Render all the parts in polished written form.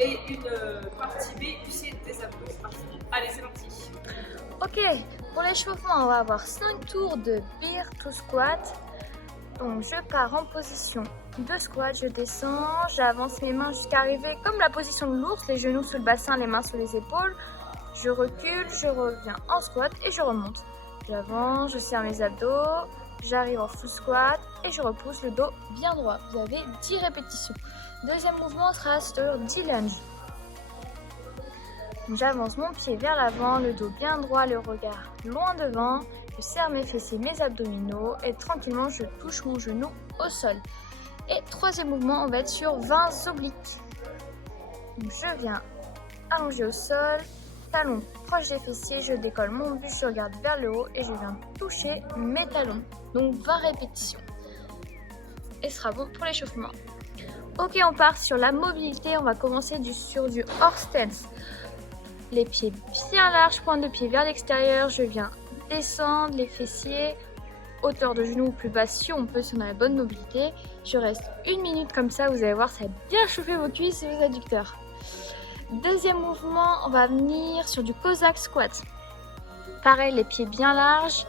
et une partie B, c'est des abdos. C'est parti. Allez, c'est parti. Ok, pour l'échauffement, on va avoir 5 tours de bear to squat. Donc je pars en position de squat, je descends, j'avance mes mains jusqu'à arriver comme la position de l'ours, les genoux sous le bassin, les mains sur les épaules. Je recule, je reviens en squat et je remonte. J'avance, je serre mes abdos, j'arrive en full squat et je repousse le dos bien droit. Vous avez 10 répétitions. Deuxième mouvement sera sur 10 lunges. J'avance mon pied vers l'avant, le dos bien droit, le regard loin devant. Je serre mes fessiers, mes abdominaux et tranquillement je touche mon genou au sol. Et troisième mouvement, on va être sur 20 obliques. Donc je viens allonger au sol, talons proches des fessiers, je décolle mon buste, je regarde vers le haut et je viens toucher mes talons. Donc 20 répétitions. Et ce sera bon pour l'échauffement. Ok, on part sur la mobilité, on va commencer sur du horse stance. Les pieds bien larges, pointe de pied vers l'extérieur, je viens descendre les fessiers, hauteur de genou ou plus bas si on peut, si on a la bonne mobilité. Je reste 1 minute comme ça, vous allez voir, ça va bien chauffer vos cuisses et vos adducteurs. Deuxième mouvement, on va venir sur du Cossack squat. Pareil, les pieds bien larges,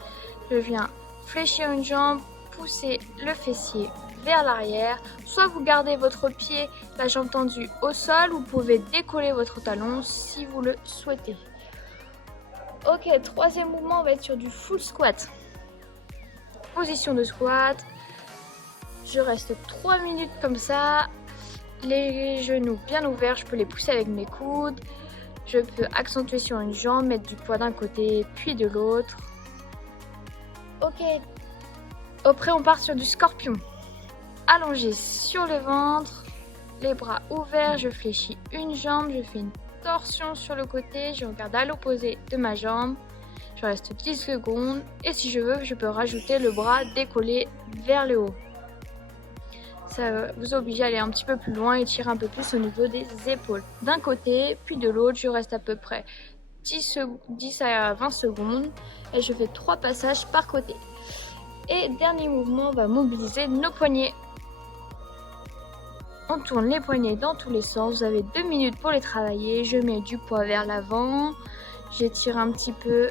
je viens fléchir une jambe, pousser le fessier vers l'arrière. Soit vous gardez votre pied, la jambe tendue au sol, vous pouvez décoller votre talon si vous le souhaitez. Ok, troisième mouvement, on va être sur du full squat. Position de squat. Je reste 3 minutes comme ça. Les genoux bien ouverts, je peux les pousser avec mes coudes. Je peux accentuer sur une jambe, mettre du poids d'un côté puis de l'autre. Ok. Après, on part sur du scorpion. Allongé sur le ventre, les bras ouverts, je fléchis une jambe, je fais une torsion sur le côté, je regarde à l'opposé de ma jambe, je reste 10 secondes et si je veux, je peux rajouter le bras décollé vers le haut. Ça vous oblige à aller un petit peu plus loin et tirer un peu plus au niveau des épaules. D'un côté, puis de l'autre, je reste à peu près 10 à 20 secondes et je fais 3 passages par côté. Et dernier mouvement, on va mobiliser nos poignets. On tourne les poignets dans tous les sens, vous avez 2 minutes pour les travailler. Je mets du poids vers l'avant, j'étire un petit peu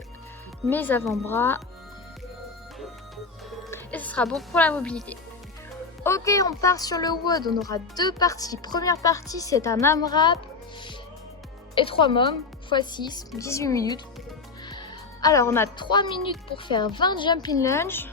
mes avant-bras et ce sera bon pour la mobilité. Ok, on part sur le WOD, on aura 2 parties. Première partie, c'est un AMRAP et 3 mômes, x 6, 18 minutes. Alors, on a 3 minutes pour faire 20 jumping lunge.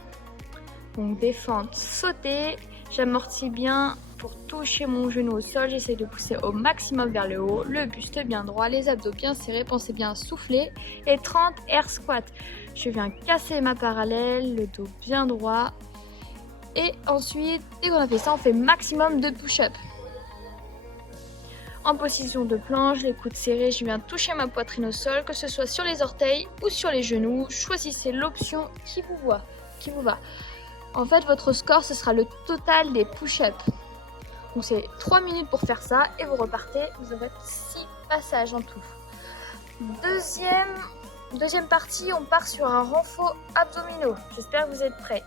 Donc, des fentes sautées, j'amortis bien pour toucher mon genou au sol. J'essaie de pousser au maximum vers le haut, le buste bien droit, les abdos bien serrés, pensez bien à souffler. Et 30 air squat. Je viens casser ma parallèle, le dos bien droit. Et ensuite, dès qu'on a fait ça, on fait maximum de push-up. En position de planche, les coudes serrés, je viens toucher ma poitrine au sol, que ce soit sur les orteils ou sur les genoux. Choisissez l'option qui vous va. En fait, votre score, ce sera le total des push-ups. Donc c'est 3 minutes pour faire ça et vous repartez, vous aurez 6 passages en tout. Deuxième partie, on part sur un renfort abdominaux. J'espère que vous êtes prêts.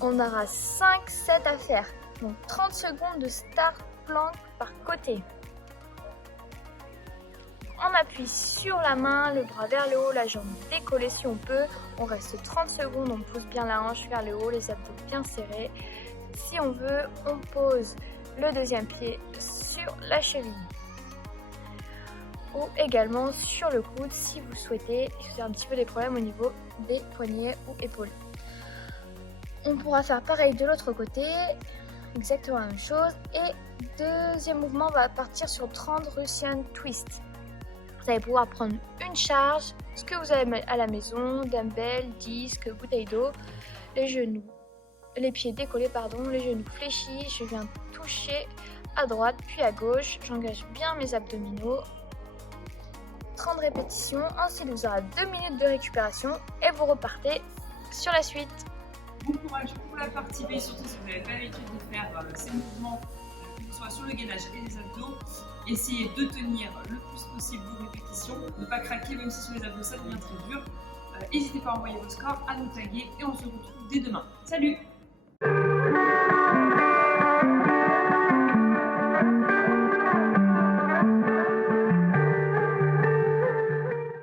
On aura 5 sets à faire. Donc 30 secondes de start plank par côté. On appuie sur la main, le bras vers le haut, la jambe décollée si on peut. On reste 30 secondes, on pousse bien la hanche vers le haut, les abdos bien serrés. Si on veut, on pose le deuxième pied sur la cheville. Ou également sur le coude si vous souhaitez, si vous avez un petit peu des problèmes au niveau des poignets ou épaules. On pourra faire pareil de l'autre côté, exactement la même chose. Et deuxième mouvement, on va partir sur 30 Russian twist. Vous allez pouvoir prendre une charge, ce que vous avez à la maison, dumbbell, disque, bouteille d'eau, les pieds décollés, les genoux fléchis. Je viens toucher à droite puis à gauche. J'engage bien mes abdominaux. 30 répétitions. Ensuite, vous aurez 2 minutes de récupération et vous repartez sur la suite. Bon courage pour la partie B, surtout si vous n'avez pas l'habitude de faire ces mouvements, que ce soit sur le gainage et les abdos. Essayez de tenir le plus possible vos répétitions, ne pas craquer même si sur les abdos ça devient très dur. N'hésitez pas à envoyer vos scores, à nous taguer et on se retrouve dès demain. Salut!